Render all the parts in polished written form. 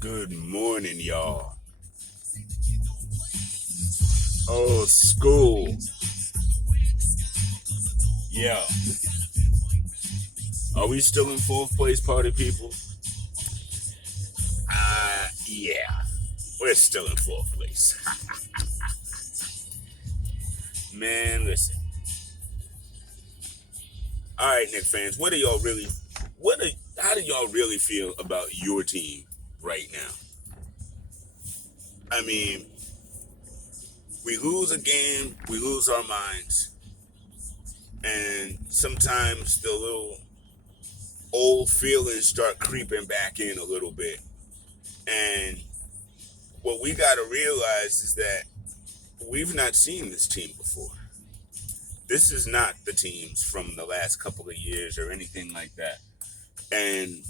Good morning, y'all. Old school. Yeah. Are we still in fourth place, party people? Yeah. We're still in fourth place. Man, listen. All right, Nick fans, how do y'all really feel about your team right now? I mean, we lose a game, we lose our minds, and sometimes the little old feelings start creeping back in a little bit. And what we got to realize is that we've not seen this team before. This is not the teams from the last couple of years or anything like that. And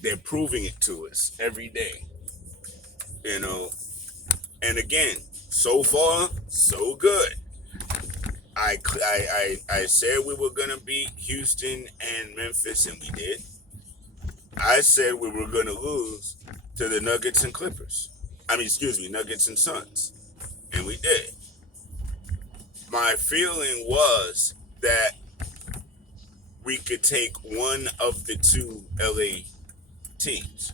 they're proving it to us every day, you know. And again, so far, so good. I said we were going to beat Houston and Memphis, and we did. I said we were going to lose to the Nuggets and Clippers. Excuse me, Nuggets and Suns. And we did. My feeling was that we could take one of the two LA teams.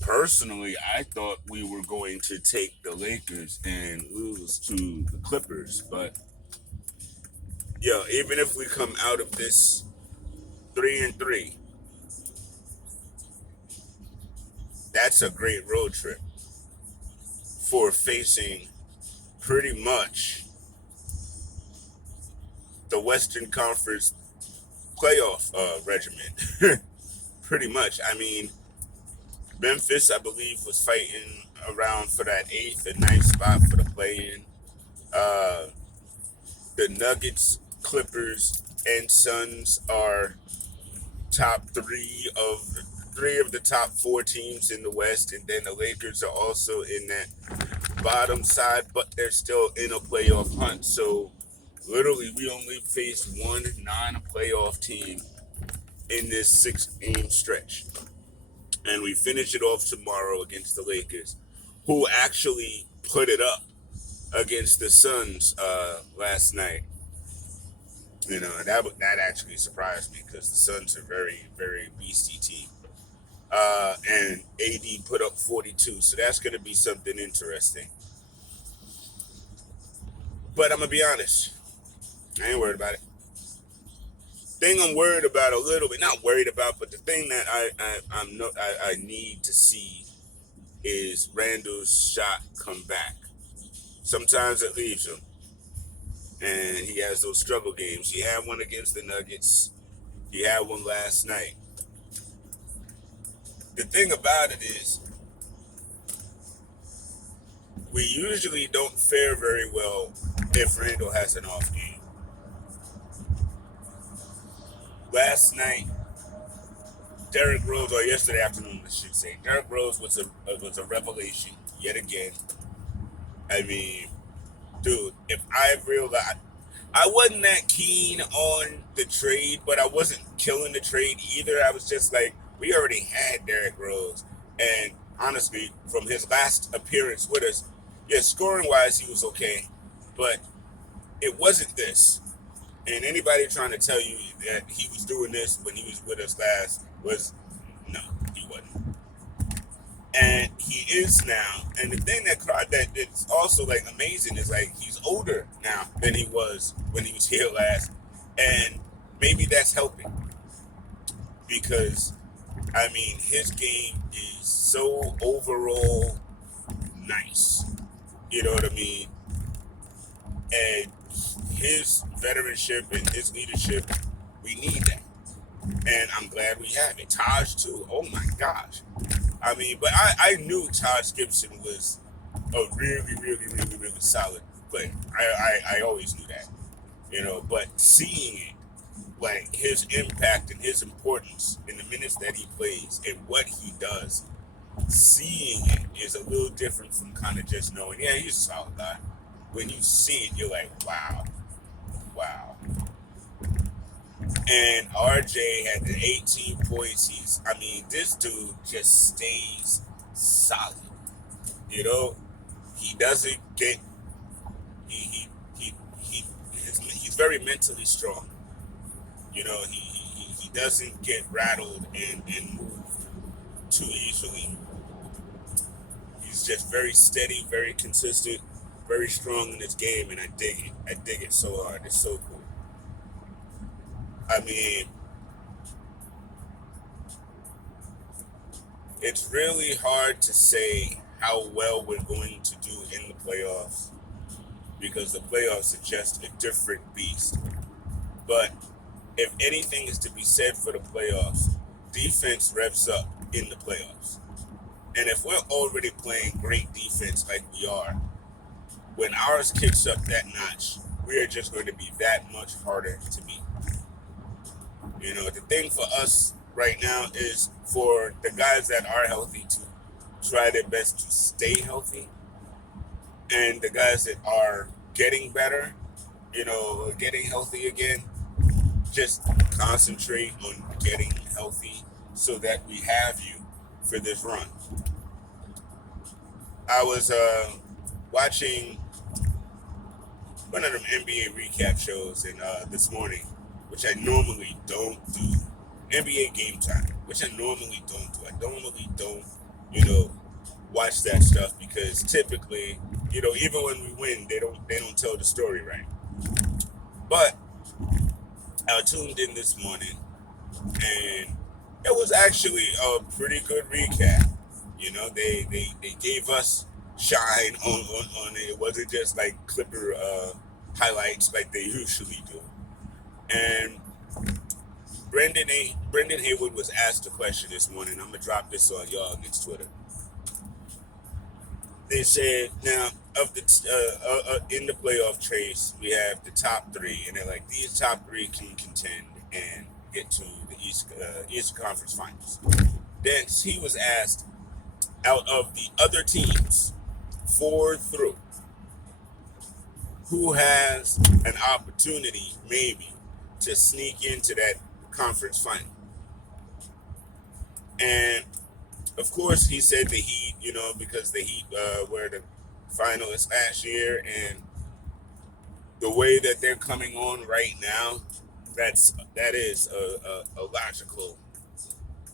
Personally, I thought we were going to take the Lakers and lose to the Clippers, but even if we come out of this 3-3, that's a great road trip for facing pretty much the Western Conference playoff regimen. Pretty much. I mean, Memphis, I believe, was fighting around for that eighth and ninth spot for the play-in. The Nuggets, Clippers, and Suns are top three of the top four teams in the West, and then the Lakers are also in that bottom side, but they're still in a playoff hunt. So literally, we only faced one non-playoff team in this 6-game stretch. And we finish it off tomorrow against the Lakers, who actually put it up against the Suns last night. That actually surprised me because the Suns are very, very beastie team. And AD put up 42, so that's going to be something interesting. But I'm going to be honest, I ain't worried about it. Thing I'm worried about a little bit, not worried about, but the thing that I need to see is Randall's shot come back. Sometimes it leaves him, and he has those struggle games. He had one against the Nuggets. He had one last night. The thing about it is, we usually don't fare very well if Randall has an off game. Last night, Derrick Rose, or yesterday afternoon, I should say, Derrick Rose was a revelation yet again. I mean, dude, if I realized I wasn't that keen on the trade, but I wasn't killing the trade either. I was just like, we already had Derrick Rose, and honestly, from his last appearance with us, scoring wise, he was okay, but it wasn't this. And anybody trying to tell you that he was doing this when he was with us last no, he wasn't. And he is now. And the thing that's also like amazing is like he's older now than he was when he was here last. And maybe that's helping. Because I mean his game is so overall nice. You know what I mean? And his veteranship and his leadership, we need that. And I'm glad we have it. Taj too. Oh my gosh. I mean, but I knew Taj Gibson was a really, really, really, really solid player. I always knew that. But seeing it, like his impact and his importance in the minutes that he plays and what he does, seeing it is a little different from kind of just knowing, yeah, he's a solid guy. When you see it, you're like, wow. And RJ had the 18 points. This dude just stays solid. You know, he doesn't get, he, he, he, he's very mentally strong. You know, he doesn't get rattled and moved too easily. He's just very steady, very consistent, very strong in his game, and I dig it. I dig it so hard. It's so cool. I mean, it's really hard to say how well we're going to do in the playoffs because the playoffs are just a different beast. But if anything is to be said for the playoffs, defense revs up in the playoffs. And if we're already playing great defense like we are, when ours kicks up that notch, we are just going to be that much harder to beat. You know, the thing for us right now is for the guys that are healthy to try their best to stay healthy, and the guys that are getting better, getting healthy again, just concentrate on getting healthy so that we have you for this run. I was watching one of them NBA recap shows and this morning, which I normally don't do. NBA Game Time, which I normally don't do. I normally don't, you know, watch that stuff because typically, even when we win, they don't tell the story right. But I tuned in this morning and it was actually a pretty good recap. They gave us shine on it. It wasn't just like Clipper highlights like they usually do. And Brendan Haywood was asked a question this morning. I'm gonna drop this on y'all against Twitter. They said now of the in the playoff race we have the top three, and they're like these top three can contend and get to the East Conference Finals. Then he was asked out of the other teams, 4 through, who has an opportunity maybe to sneak into that conference final. And of course, he said the Heat, because the Heat were the finalists last year, and the way that they're coming on right now, that is a logical.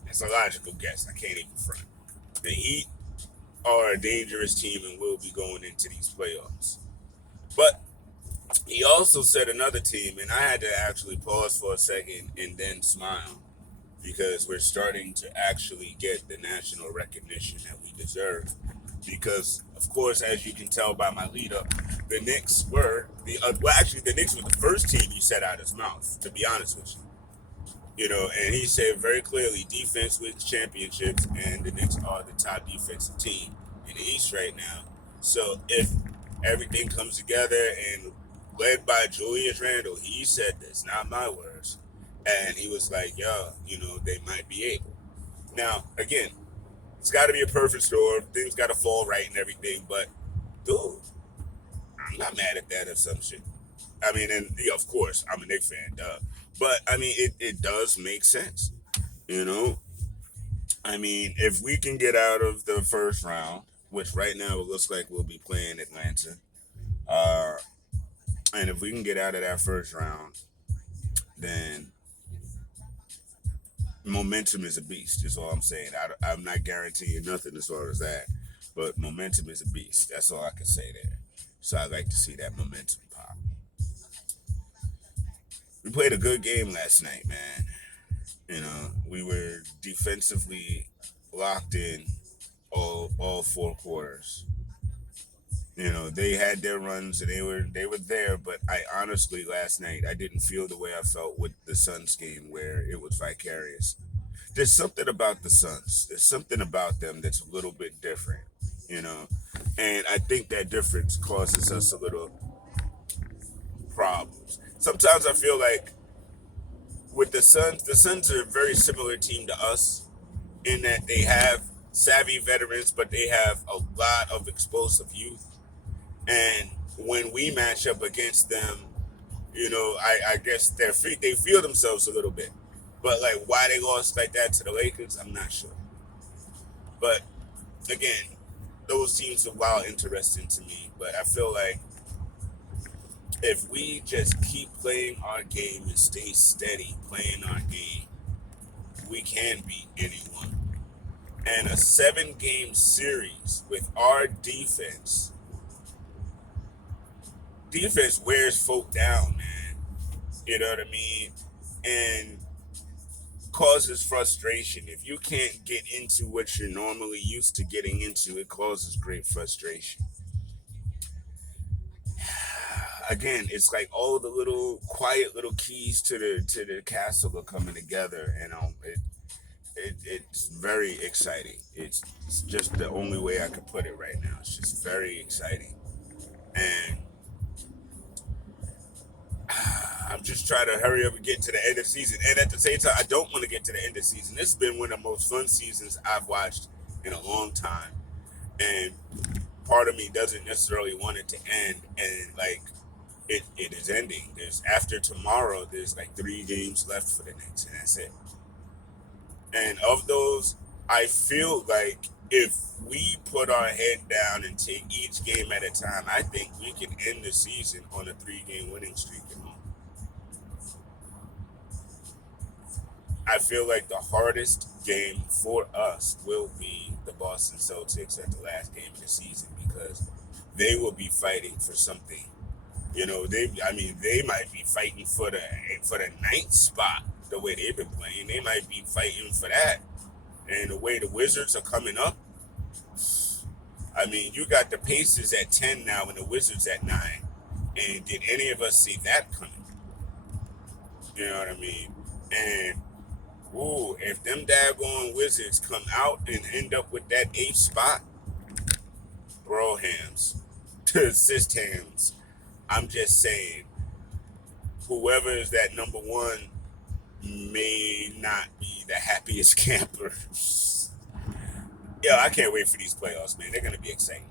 It's a logical guess. I can't even front. The Heat are a dangerous team and will be going into these playoffs. But he also said another team, and I had to actually pause for a second and then smile because we're starting to actually get the national recognition that we deserve. Because, of course, as you can tell by my lead up, the Knicks were the Knicks were the first team he said out his mouth, to be honest with you. And he said very clearly, defense wins championships, and the Knicks are the top defensive team in the East right now. So if everything comes together and led by Julius Randle, he said this, not my words. And he was like, yo, they might be able. Now, again, it's got to be a perfect storm. Things got to fall right and everything. But, dude, I'm not mad at that or some shit. I mean, and yeah, of course, I'm a Knicks fan, duh. But, I mean, it does make sense, you know? I mean, if we can get out of the first round, which right now it looks like we'll be playing Atlanta, uh, and if we can get out of that first round, then momentum is a beast, is all I'm saying. I'm not guaranteeing nothing as far as that, but momentum is a beast. That's all I can say there. So I'd like to see that momentum pop. We played a good game last night, man. We were defensively locked in all 4 quarters. They had their runs and they were there, but I honestly last night I didn't feel the way I felt with the Suns game where it was vicarious. There's something about the Suns. There's something about them that's a little bit different, you know. And I think that difference causes us a little problems. Sometimes I feel like with the Suns are a very similar team to us in that they have savvy veterans, but they have a lot of explosive youth. And when we match up against them, I guess they feel themselves a little bit. But like why they lost like that to the Lakers, I'm not sure. But again, those teams are wild interesting to me. But I feel like if we just keep playing our game and stay steady playing our game, we can beat anyone. And a 7-game series with our defense wears folk down, man. You know what I mean? And causes frustration. If you can't get into what you're normally used to getting into, it causes great frustration. Again, it's like all the little quiet little keys to the castle are coming together, and it's very exciting. It's just the only way I could put it right now. It's just very exciting, and I'm just trying to hurry up and get to the end of the season. And at the same time, I don't want to get to the end of the season. This has been one of the most fun seasons I've watched in a long time, and part of me doesn't necessarily want it to end. And like it is ending. There's after tomorrow. There's like 3 games left for the Knicks, and that's it. And of those, I feel like if we put our head down and take each game at a time, I think we can end the season on a 3-game winning streak at home. I feel like the hardest game for us will be the Boston Celtics at the last game of the season because they will be fighting for something. They might be fighting for the ninth spot the way they've been playing. They might be fighting for that. And the way the Wizards are coming up, I mean, you got the Pacers at 10 now and the Wizards at 9. And did any of us see that coming? You know what I mean? And ooh, if them daggone Wizards come out and end up with that 8th spot, bro hams, to assist hams. I'm just saying, whoever is that number 1 may not be the happiest camper. Yeah, I can't wait for these playoffs, man. They're gonna be exciting.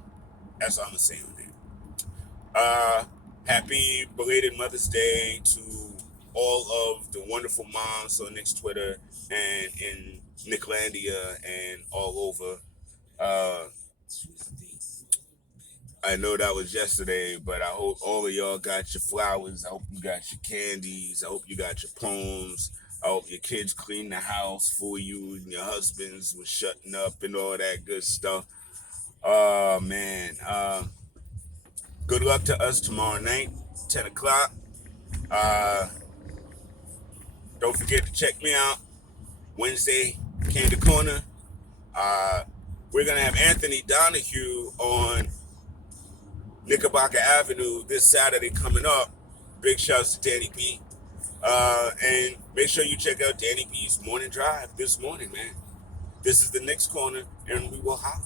That's all I'm saying on that. Happy belated Mother's Day to all of the wonderful moms on Nick's Twitter and in Nicklandia and all over. I know that was yesterday, but I hope all of y'all got your flowers. I hope you got your candies. I hope you got your poems. I hope your kids clean the house for you and your husbands was shutting up and all that good stuff. Oh, man. Good luck to us tomorrow night, 10 o'clock. Don't forget to check me out Wednesday, Candy Corner. We're going to have Anthony Donahue on Knickerbocker Avenue this Saturday coming up. Big shouts to Danny B. And make sure you check out Danny B's Morning Drive this morning, man. This is the Knicks Corner, and we will holler.